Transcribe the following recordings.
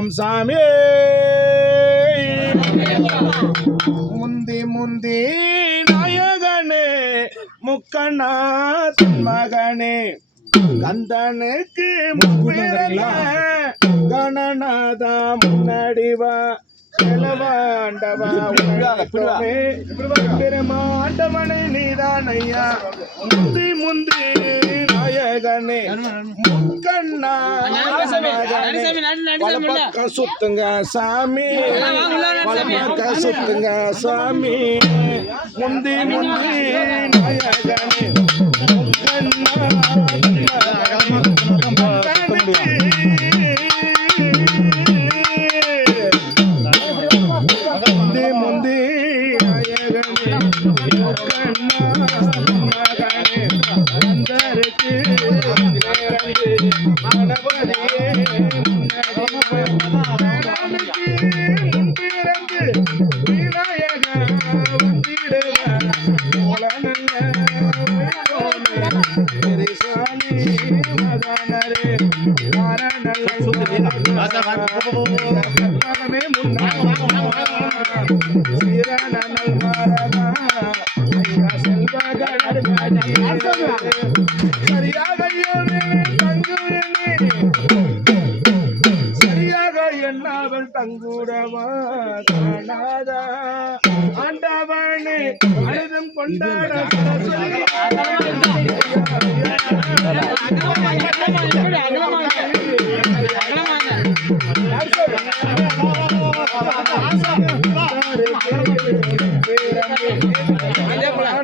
ஓம் சாமி முந்தி முந்தி நாயகனே முக்கண்ணா மகனே கந்தனுக்கு முன்னாடிவா பெருமாண்டவனை நீதான் ஐயா முந்தி முந்தி நாயகனே மகனே. வலப்பக்கம் சுத்துங்க சாமி. வலப்பக்கம் சுத்துங்க சாமி. முந்தி முந்தி நாயகனே முக்கண்ணா சரியாக என்னாவல் தங்குடமா ஆண்டவனே அழுதும் கொண்டாட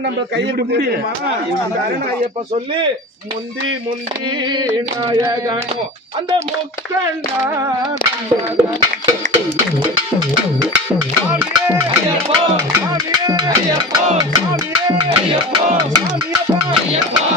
நம்ம அரண ஐயப்ப சொல்லி முந்தி முந்தி நாயகனோ அந்த முக்கண்ணா சாமியே ஐயப்போ சாமியே ஐயப்போ சாமியே ஐயப்போ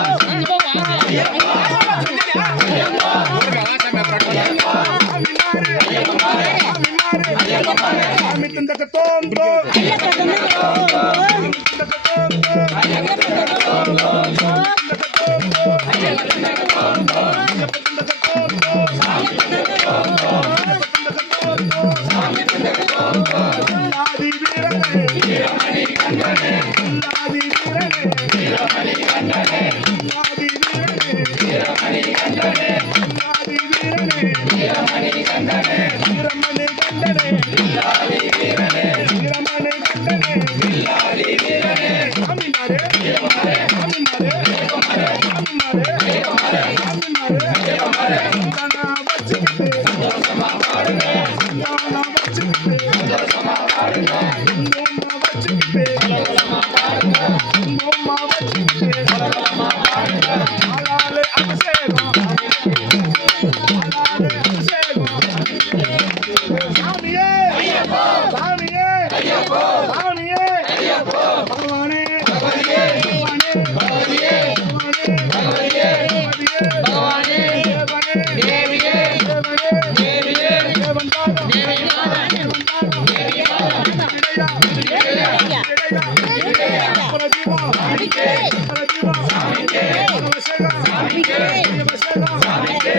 கண்டனே வீரமணி கண்டனே சாமிமாரே சாமிமாரே சாமிமாரே சாமிமாரே தானா வச்சுக்கிட்டு தானா வச்சுக்கிட்டு நோமா வச்சுக்கிட்டு நோமா வச்சுக்கிட்டு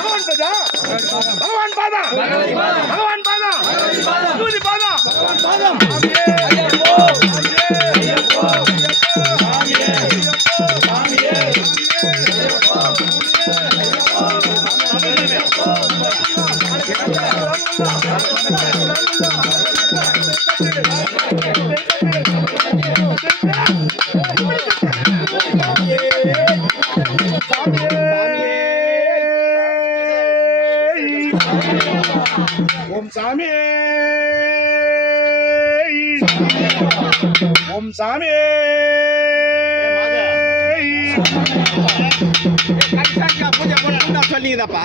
பகவான் பாதா பகவான் பாதா பகவான் பாதா விபூதி பாதா பாதம் ஓம் சாமி. ஓம் சாமி.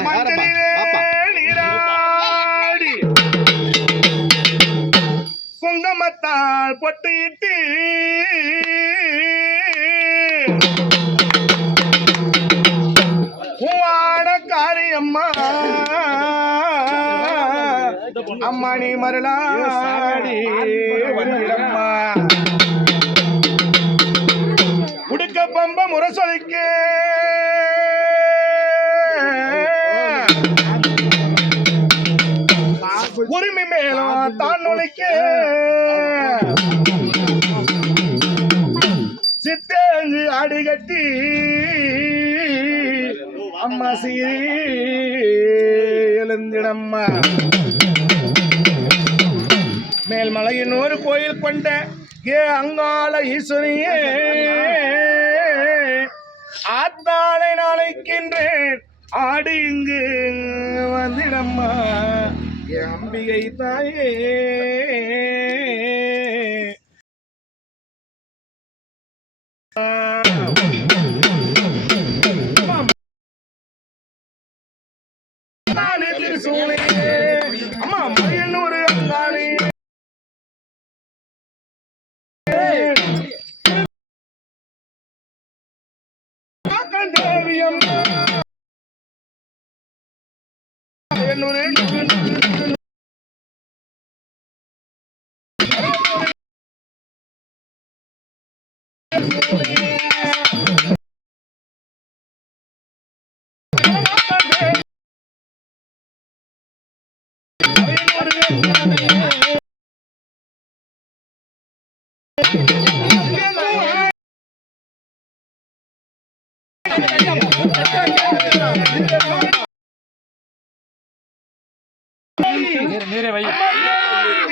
மஞ்சளிலே நீராடி. குங்குமத்தால் பொட்டிட்டு உவாட காரியம்மா அம்மாணி மருளாடி வந்திடம்மா உடுக்க பம்ப முரசொலிக்க உரிமை மேலும் தான் நுழைக்க சித்தேங்கு அடிகட்டி அம்மா சீரி எழுந்திடம்மா மேல்மலையின் ஒரு கோயில் கொண்ட ஏ அங்காள ஈஸ்வரியே ஆத்தாளை நாளைக்கின்றேன் ஆடு இங்கு வந்திடம்மா. என் அம்பிகை தாயே. மலையனூர் நீர் வை.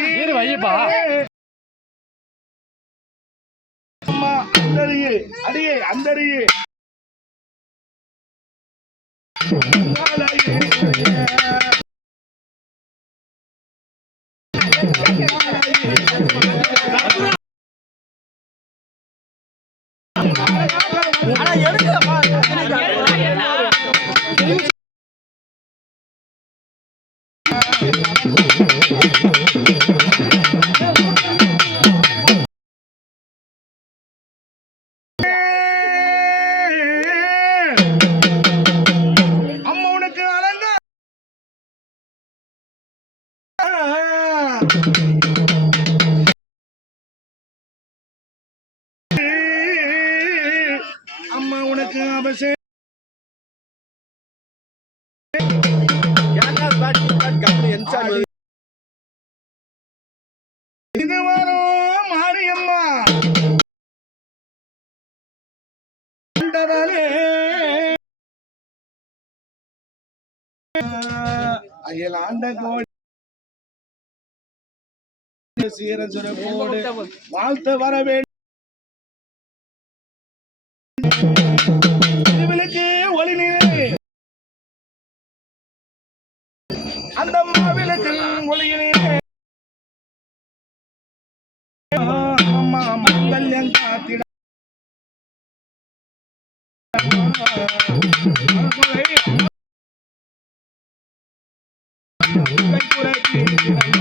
நீர் வையப்பா. அம்மா அந்தரியே அடியே அந்தரியே அம்மா. அவசியம் இது வரும் மாரியம்மா. கண்டதாலே அயல் ஆண்ட கோடி. சீர சிறப்போடு வாழ்த்து வர வேண்டும் அந்த மாவிளக்கு ஒளியினே அம்மா மங்கல்யம் காத்திட கை குறைக்கு